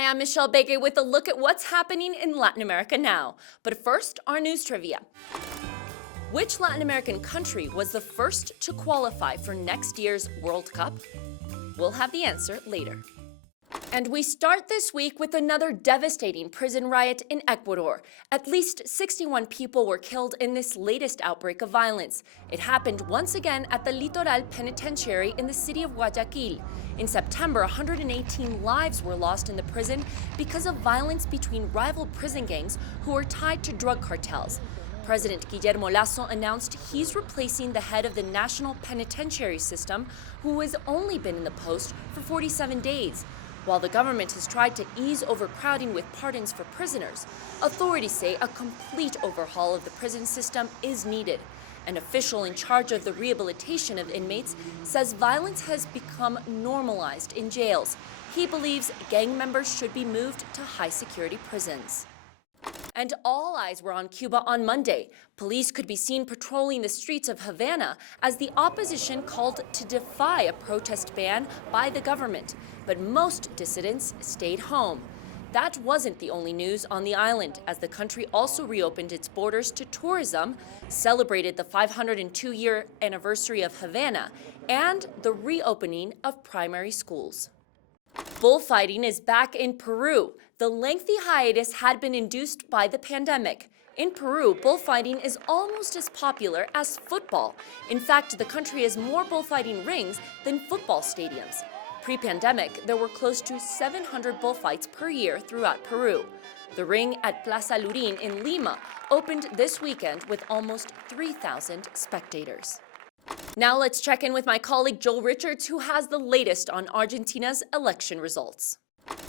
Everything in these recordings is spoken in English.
Hi, I'm Michelle Bege with a look at what's happening in Latin America now. But first, our news trivia. Which Latin American country was the first to qualify for next year's World Cup? We'll have the answer later. And we start this week with another devastating prison riot in Ecuador. At least 61 people were killed in this latest outbreak of violence. It happened once again at the Litoral Penitentiary in the city of Guayaquil. In September, 118 lives were lost in the prison because of violence between rival prison gangs who were tied to drug cartels. President Guillermo Lasso announced he's replacing the head of the National Penitentiary System, who has only been in the post for 47 days. While the government has tried to ease overcrowding with pardons for prisoners, authorities say a complete overhaul of the prison system is needed. An official in charge of the rehabilitation of inmates says violence has become normalized in jails. He believes gang members should be moved to high-security prisons. And all eyes were on Cuba on Monday. Police could be seen patrolling the streets of Havana as the opposition called to defy a protest ban by the government. But most dissidents stayed home. That wasn't the only news on the island, as the country also reopened its borders to tourism, celebrated the 502-year anniversary of Havana, and the reopening of primary schools. Bullfighting is back in Peru. The lengthy hiatus had been induced by the pandemic. In Peru, bullfighting is almost as popular as football. In fact, the country has more bullfighting rings than football stadiums. Pre-pandemic, there were close to 700 bullfights per year throughout Peru. The ring at Plaza Lurin in Lima opened this weekend with almost 3,000 spectators. Now let's check in with my colleague Joel Richards, who has the latest on Argentina's election results.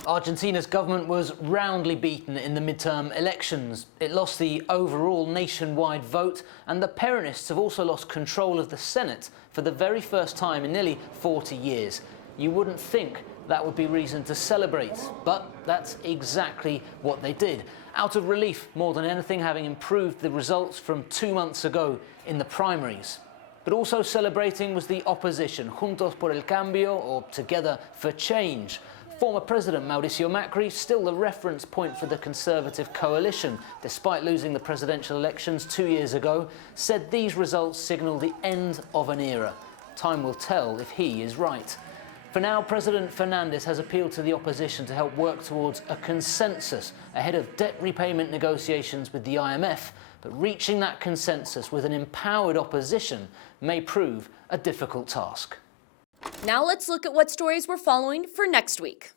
Argentina's government was roundly beaten in the midterm elections. It lost the overall nationwide vote, and the peronists have also lost control of the Senate for the very first time in nearly 40 years. You wouldn't think that would be reason to celebrate, but that's exactly what they did. Out of relief more than anything, having improved the results from 2 months ago in the primaries. But also celebrating was the opposition, Juntos por el Cambio, or Together for Change. Former President Mauricio Macri, still the reference point for the Conservative coalition, despite losing the presidential elections 2 years ago, said these results signal the end of an era. Time will tell if he is right. For now, President Fernandez has appealed to the opposition to help work towards a consensus ahead of debt repayment negotiations with the IMF, but reaching that consensus with an empowered opposition may prove a difficult task. Now let's look at what stories we're following for next week.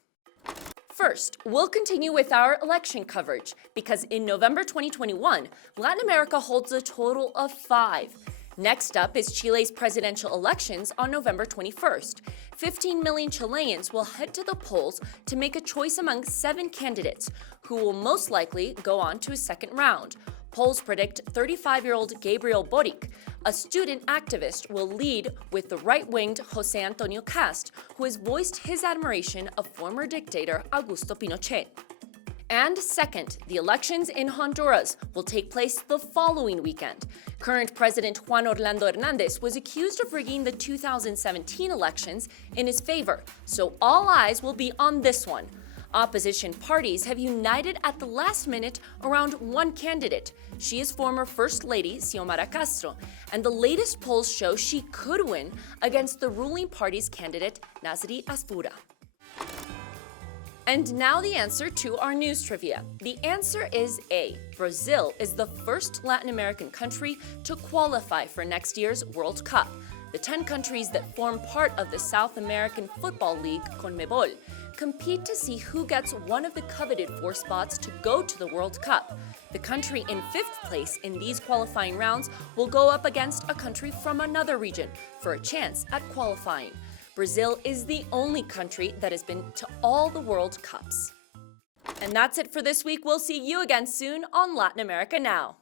First, we'll continue with our election coverage, because in November 2021, Latin America holds a total of 5. Next up is Chile's presidential elections on November 21st. 15 million Chileans will head to the polls to make a choice among 7 candidates, who will most likely go on to a second round. Polls predict 35-year-old Gabriel Boric, a student activist, will lead with the right-winged José Antonio Cast, who has voiced his admiration of former dictator Augusto Pinochet. And second, the elections in Honduras will take place the following weekend. Current President Juan Orlando Hernández was accused of rigging the 2017 elections in his favor, so all eyes will be on this one. Opposition parties have united at the last minute around one candidate. She is former First Lady Xiomara Castro, and the latest polls show she could win against the ruling party's candidate Nasri Aspura. And now the answer to our news trivia. The answer is A. Brazil is the first Latin American country to qualify for next year's World Cup. The 10 countries that form part of the South American Football League, CONMEBOL, compete to see who gets one of the coveted 4 spots to go to the World Cup. The country in 5th place in these qualifying rounds will go up against a country from another region for a chance at qualifying. Brazil is the only country that has been to all the World Cups. And that's it for this week. We'll see you again soon on Latin America Now.